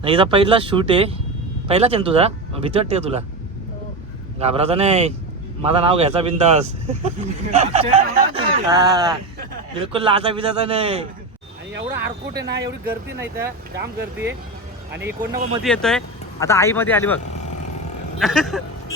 नाही हिचा पहिला शूट आहे. पहिलाच आहे ना तुझा? भीती वाटते का तुला? घाबराचा नाही. माझं नाव घ्यायचा बिंदास. हा, बिलकुल लाजा बिजाचा नाही. आणि एवढं आरकोट आहे ना एवढी गर्दी नाही तर जाम गर्दी आहे. आणि कोण ना कोणमध्ये येतोय. आता आई मध्ये आली बघ.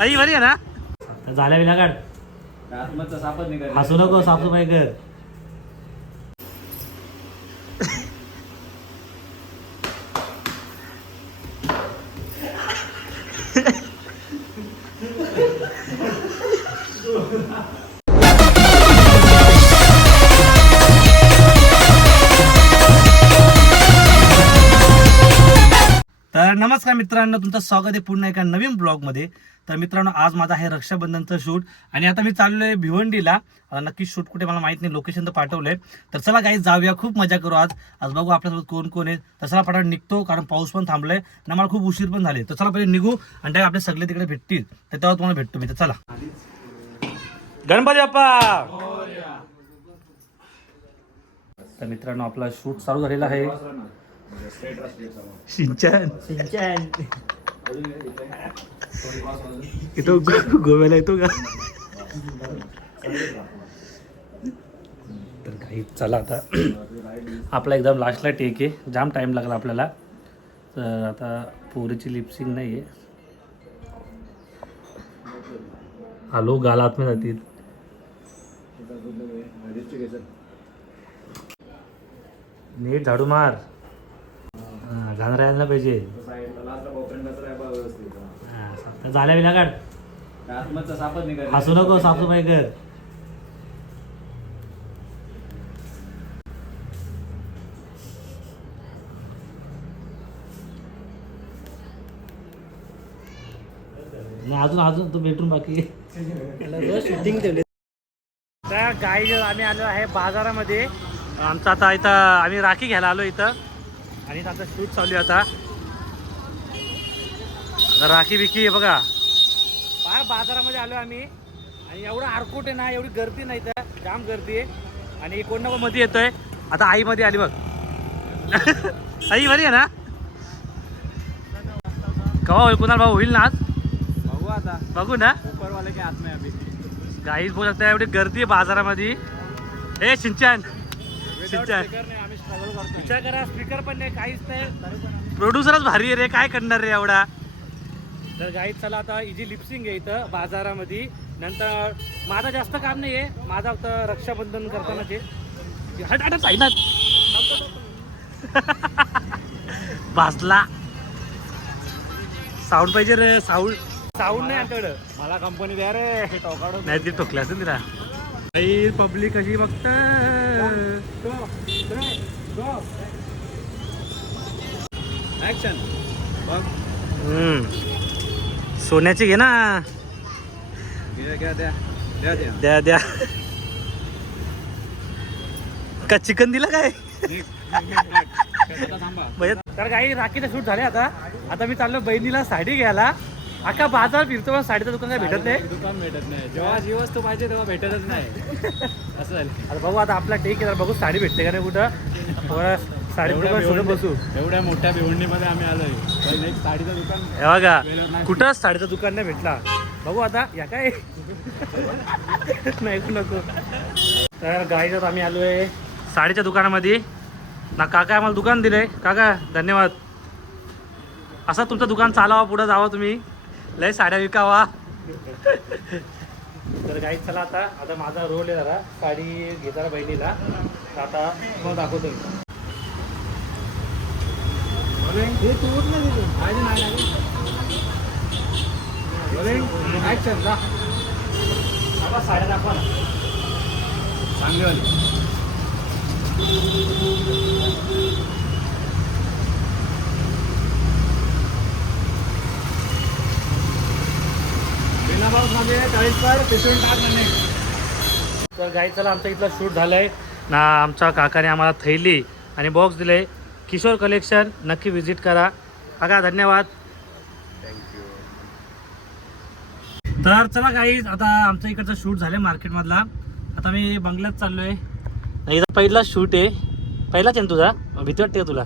आई बरी आहे ना. झाल्या विला काढ हसू नको साफसफाई कर. तर नमस्कार मित्रांनो तुमचं स्वागत आहे पुन्हा एका नवीन ब्लॉगमध्ये. तर मित्रांनो आज माझा आहे रक्षाबंधनचं शूट आणि आता मी चाललोय भिवंडीला. नक्की शूट कुठे मला माहीत नाही लोकेशन तर पाठवलंय. तर चला काही जाऊया खूप मजा करू आज. आज बघू आपल्यासोबत कोण कोण आहे. तर चला निघतो कारण पाऊस पण थांबलाय ना मला खूप उशीर पण झाले तर चला पहिले निघू आणि त्यावेळी आपले सगळे तिकडे भेटतील. तर तेव्हा तुम्हाला भेटतो मी. तर चला. गणपती बाप्पा! तर मित्रांनो आपला शूट चालू झालेला आहे. सिंचन सिंचन येतो गोव्याला येतो का? तर काही चला आता. आपला एकदम लास्टला टेक आहे. जाम टाईम लागला आपल्याला. तर आता पोरीची लिपसिंग नाही आहे आलो गाला आतमध्ये जातील. नीट झाडू मार. ध्यान राहायला पाहिजे. झाल्या विला काढ. हसू नको साफसफाई कर. अजून अजून तू भेटून बाकी. शूटिंग ठेवले गाई आम्ही आलो आहे बाजारामध्ये. आमचं आता इथं आम्ही राखी घ्यायला आलो इथं. आणि आता शूट चालू आहे आता. आता राखी बिकी आहे बघा. फार बाजारामध्ये आलो आम्ही. आणि एवढं आरकोट आहे ना एवढी गर्दी नाही तर जाम गर्दी आहे. आणि कोण ना कोणमध्ये येतोय. आता आई मध्ये आली बघ. आई बरी आहे ना? कवा होईल? कुणाला भाऊ होईल ना आज? बघू आता. बघू ना. उपरवाले हात में अभी गाईच बोलत शकता एवढी गर्दी आहे बाजारामध्ये. ए सिंचन सिंचन विचार करा स्पीकर पण नाही काहीच नाही. प्रोड्युसरच भारी आहे रे काय करणार रे एवढा? तर गाईत चला आता इजी लिपसिंग आहे इथं बाजारामध्ये. नंतर माझं जास्त काम नाही आहे माझा फक्त रक्षाबंधन करतानाचे हट हट ना भासला साऊंड पाहिजे रे साऊंड साऊंड नाही आमच्याकडं. मला कंपनी द्या रे टोकाडो नाही ती टोकल्या असेल तिला. पब्लिक कशी बघत सोन्याची घे ना. द्या. द्या का चिकन दिलं काय? म्हणजे तर काही राखीचं शूट झाले आता. आता मी चाललो बहिणीला साडी घ्यायला. अख्खा बाजार फिरतो पण साडीचं दुकान काय भेटत नाही? दुकान भेटत नाही. जेव्हा जी वस्तू पाहिजे तेव्हा भेटतच नाही. असं झालं. आता बघू आता आपला टेक आहे बघू साडी भेटते का नाही कुठं. साडी दुकान शोधत बसू. एवढ्या मोठ्या भिवंडीमध्ये आम्ही आलोय. पण एक साडीचं दुकान हे बघा. कुठंच साडीचं दुकान नाही भेटला. बघू आता या काय? नाही नको. तर गाईच्यात आम्ही आलो आहे साडीच्या दुकानामध्ये. ना काका आम्हाला दुकान दिलंय. काका धन्यवाद. असं तुमचं दुकान चालावा पुढं जावा तुम्ही. लय साड्या विकावा. तर गाई चला आता आता माझा रोल आहे जरा. साडी घेताना बहिणीला. तर आता मग दाखवतो साड्या दाखवा ना. चांगली वाली बिना पाऊसमध्ये चाळीस पर पिशवून टाक म्हणे तर गाई चला आमचा इथला शूट झालाय. ना आमच्या काकाने आम्हाला थैली आणि बॉक्स दिले. किशोर कलेक्शन नक्की विजिट करा. काका धन्यवाद. तर चला काही आता आमच्या इकडचं शूट झालं मार्केटमधला आता मी बंगल्यात चाललोय. नाही पहिला शूट आहे. पहिलाच आहे ना तुझा? भीती वाटते का तुला?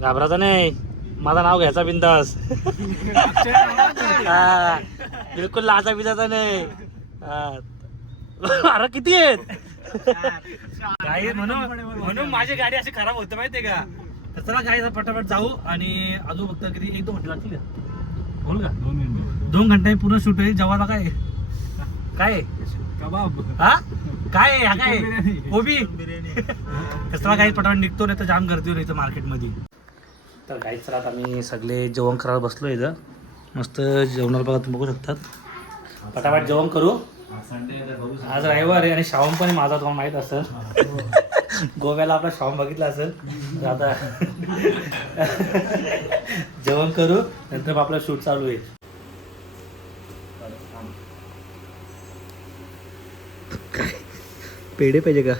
घाबराचा नाही. माझं नाव घ्यायचा बिंदास. बिलकुल लाजा बिजाचा नाही. अरे किती आहेत? काही म्हणून म्हणून माझी गाडी अशी खराब होते माहितीये का? तर चला काही पटापट जाऊ आणि अजून फक्त किती एक दोन घंटे लागतील का? बोल का? दोन मिनिट. दोन घंटे पूर्ण शूट आहे. जेवायला काय काय? कबाब. हा? काय आहे? हा काय. कोबी? कसला काही पटापट निघतो नाही तर जाम गर्दी होईल इथं मार्केटमध्ये तर काहीच राहत आम्ही सगळे जेवण करायला बसलो इथं. मस्त जेवणाला बघा तुम्ही बघू शकतात. पटापट जेवण करू. संडे आज रविवार आहे आणि श्रावण पण माझा तुम्हाला माहीत असेल. गोव्याला आपला श्रावण बघितला असेल. आता जेवण करू नंतर मग आपला शूट चालू आहे. पेढे पाहिजे का?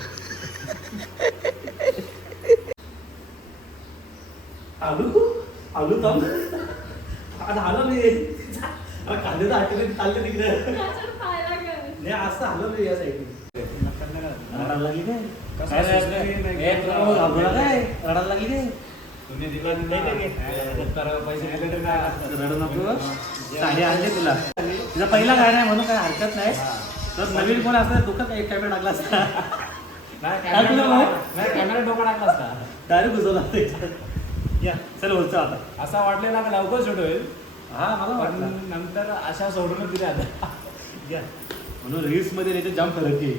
आलू? आलू थांब आज आलो मी. अरे कांदे तर आठवले चालले तिकडे. नाही असं आलो मी या साईडने रडायला लागली काय? काय नाही? काय? रडायला लागली काय? तुम्ही दिला काय रडू नको. साडी आणली तुला. तिचा पहिला गाणं आहे म्हणून काय हरकत नाही. तर नवीन कोण असतं दुःख एक कॅमेरा टाकला असता. नाही काय कॅमेरा? नाही डोका टाकला असता. डायरेक्ट घुसवला असता. या चल होतं आता असा वाटलेला का लवकर होईल हा मला पण वाटलं नंतर अशा सोडून दिले आता या. म्हणून रील्समध्ये त्याच्यात जाम फरक आहे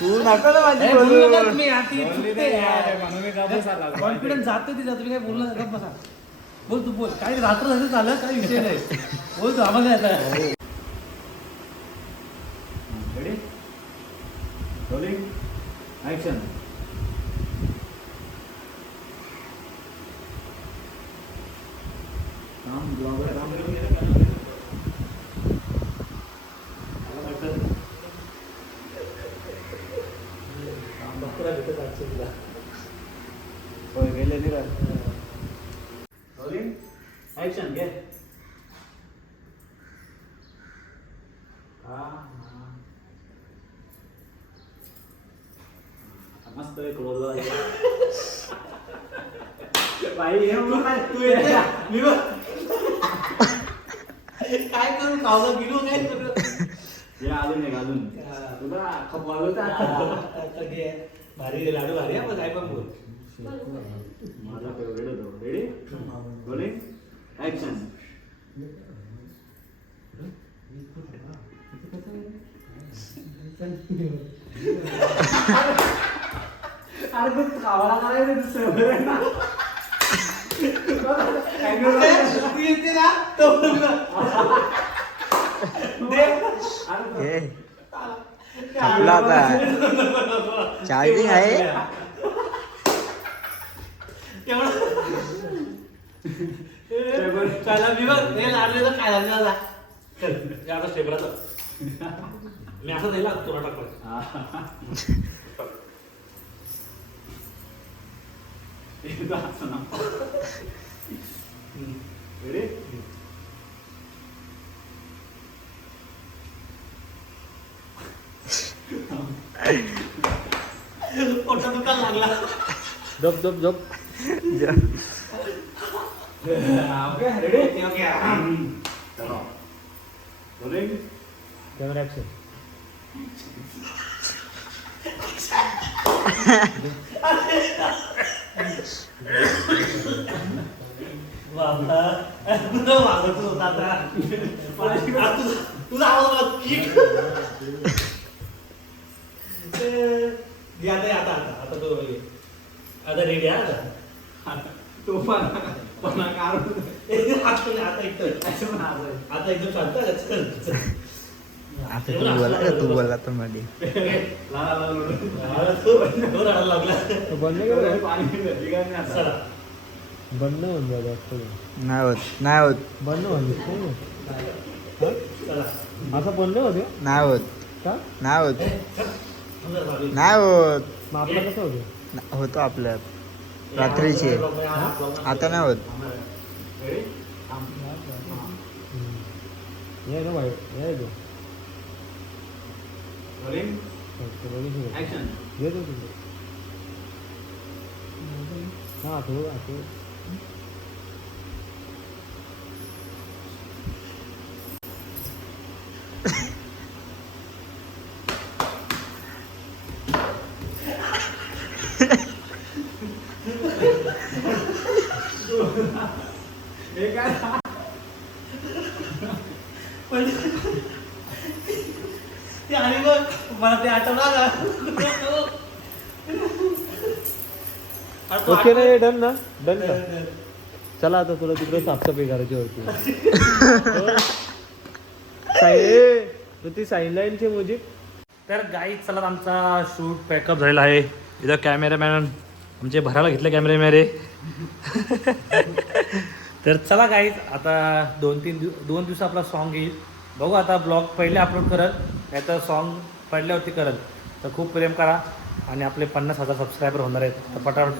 तू नका ना माझी ए, बोलू. बोलू नका तुम्ही, आती बोलली चुकते नाही यार. यार, म्हणून मी गप्पच आला. कॉन्फिडन्स जातो तिचा तुम्ही काय बोलू नका बसा बोल तू बोल काय रात्र झालं झालं काही विषय नाही बोल तू आम्हाला आता Ready? Rolling. Action. Come, blogger, come. होय, गेले नाही रे. Rolling. Action, घे. हा, हा. मस्त क्लोज बाई हे बघ काय तू येते? मी बघ. काय करू खावला गेलो काय करू? हे अजून एक अजून. तुला खपवालो भारी लाडू भारी आहे, पण काय पण बोल. माझा फेवरेट होतो. रेडी रोलिंग ऍक्शन अरे तू खावाला काय दुसरं तू येते ना तो बोल ना. दे. हे आपला आता चार्जिंग आहे. त्याला मी बघ हे लाडलेलं काय लागलं आता? चल हे आता चल मी असं दिला तुला टाकलं. रेडी पोटा दुकान लागला झोप झोप झोप ओके रेडी ओके चलो रोलिंग कॅमेरा ऍक्शन तुझं मागत होता आता. तुझा- आवाज आता आता आता तो. आता रेडी आता. तो पण पण आता एकदम आता एकदम शांत. आता तू बोला का तू बोला तर मध्ये बंद होऊन जात नाही होत नाही होत. बंद होऊन असं बंद होते नाही होत. का? नाही होत. नाही होत. मग आपलं कसं होते होतो आपल्यात रात्रीचे. आता नाही होत. ये ना बाहेर ये तो रोलिंग ऍक्शन येतो तुझं हा आठवू आठवू ते आणि बघ मला ते आठवलं ओके ना डन ना? डन का? चला आता तुला तिकडे साफसफाई करायची होती. साई तू ती साईनलाईनची म्युझिक तर गाई चला आमचा शूट पॅकअप झालेला आहे. इथं कॅमेरामॅन आमचे भरायला घेतले कॅमेरामॅन रे. तर चला गाईज आता दोन तीन दिव दोन दिवस आपला सॉन्ग येईल. बघू आता ब्लॉग पहिले अपलोड करत नाही तर सॉन्ग पडल्यावरती करत. तर खूप प्रेम करा आणि आपले पन्नास हजार सबस्क्रायबर होणार आहेत. तर पटापट.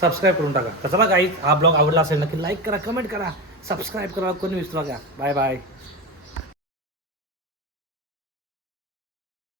सबस्क्राईब करून टाका. तर चला हा ब्लॉग आवडला असेल नक्की लाईक करा कमेंट करा सबस्क्राईब करा कोणी विसरू नका. Bye bye